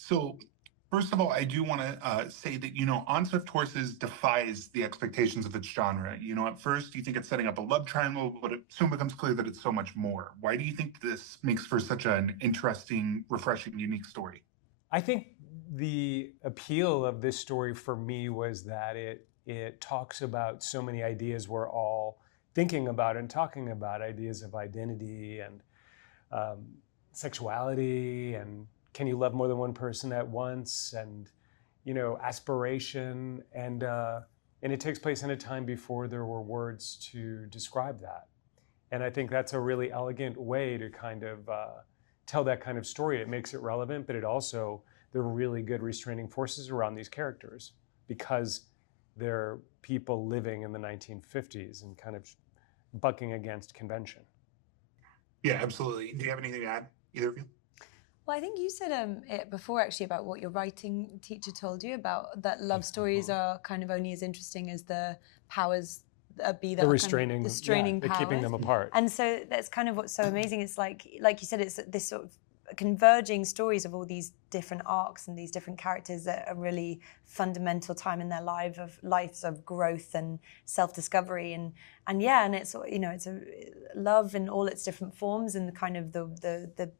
So, first of all, I do want to say that, On Swift Horses defies the expectations of its genre. At first you think it's setting up a love triangle, but it soon becomes clear that it's so much more. Why do you think this makes for such an interesting, refreshing, unique story? I think the appeal of this story for me was that it talks about so many ideas we're all thinking about and talking about, ideas of identity and sexuality, and can you love more than one person at once, and aspiration, and it takes place in a time before there were words to describe that. And I think that's a really elegant way to kind of tell that kind of story. It makes it relevant, but there are really good restraining forces around these characters because they're people living in the 1950s and kind of bucking against convention. Yeah, absolutely. Do you have anything to add, either of you? Well, I think you said it before, actually, about what your writing teacher told you about that love stories are kind of only as interesting as the powers be that the restraining powers, keeping them apart. And so that's kind of what's so amazing. It's like you said, it's this sort of converging stories of all these different arcs and these different characters at a really fundamental time in their lives of growth and self-discovery, and it's it's a love in all its different forms, and the kind of the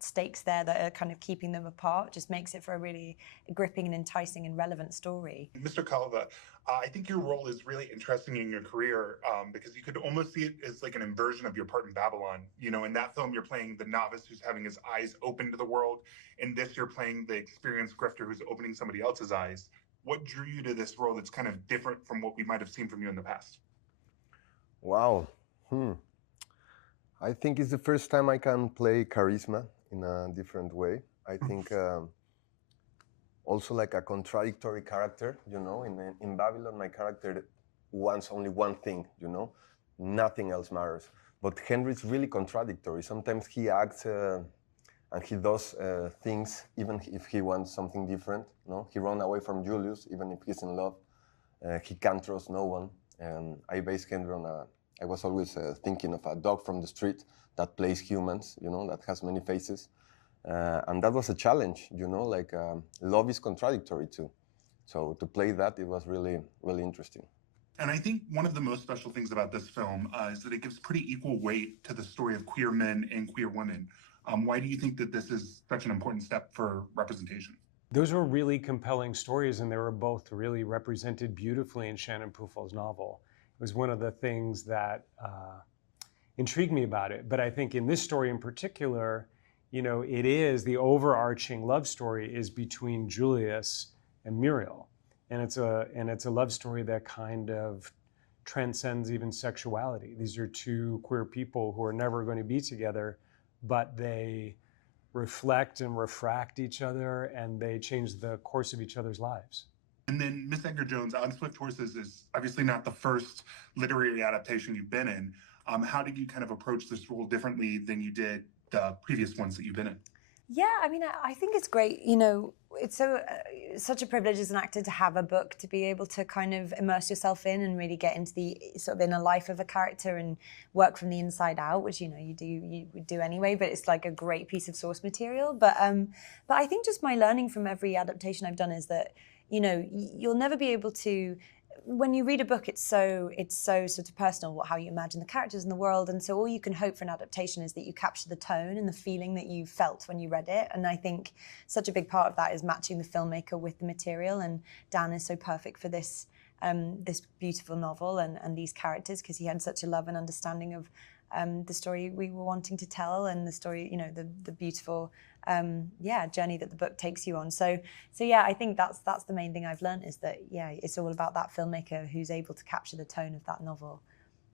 stakes there that are kind of keeping them apart just makes it for a really gripping and enticing and relevant story. Mr. Calva, I think your role is really interesting in your career because you could almost see it as like an inversion of your part in Babylon. In that film, you're playing the novice who's having his eyes open to the world. In this, you're playing the experienced grifter who's opening somebody else's eyes. What drew you to this role that's kind of different from what we might have seen from you in the past? Wow. I think it's the first time I can play charisma in a different way. I think also like a contradictory character, in Babylon, my character wants only one thing, nothing else matters. But Henry's really contradictory. Sometimes he acts and he does things even if he wants something different. He runs away from Julius even if he's in love. He can't trust no one. And I base Henry on I was always thinking of a dog from the street that plays humans, that has many faces. And that was a challenge, love is contradictory too. So to play that, it was really, really interesting. And I think one of the most special things about this film is that it gives pretty equal weight to the story of queer men and queer women. Why do you think that this is such an important step for representation? Those were really compelling stories, and they were both really represented beautifully in Shannon Puffel's novel. It was one of the things that intrigued me about it. But I think in this story in particular, it is the overarching love story is between Julius and Muriel. And it's a love story that kind of transcends even sexuality. These are two queer people who are never going to be together, but they reflect and refract each other, and they change the course of each other's lives. And then Miss Edgar-Jones, On Swift Horses is obviously not the first literary adaptation you've been in. How did you kind of approach this role differently than you did the previous ones that you've been in? Yeah, I mean, I think it's great. It's such a privilege as an actor to have a book to be able to kind of immerse yourself in and really get into the sort of inner life of a character and work from the inside out, which you would do anyway. But it's like a great piece of source material. But I think just my learning from every adaptation I've done is that you'll never be able to. When you read a book, it's so sort of personal, how you imagine the characters in the world, and so all you can hope for an adaptation is that you capture the tone and the feeling that you felt when you read it. And I think such a big part of that is matching the filmmaker with the material, and Dan is so perfect for this this beautiful novel and these characters, because he had such a love and understanding of the story we were wanting to tell, and the story, the beautiful journey that the book takes you on. So yeah, I think that's the main thing I've learned, is that it's all about that filmmaker who's able to capture the tone of that novel.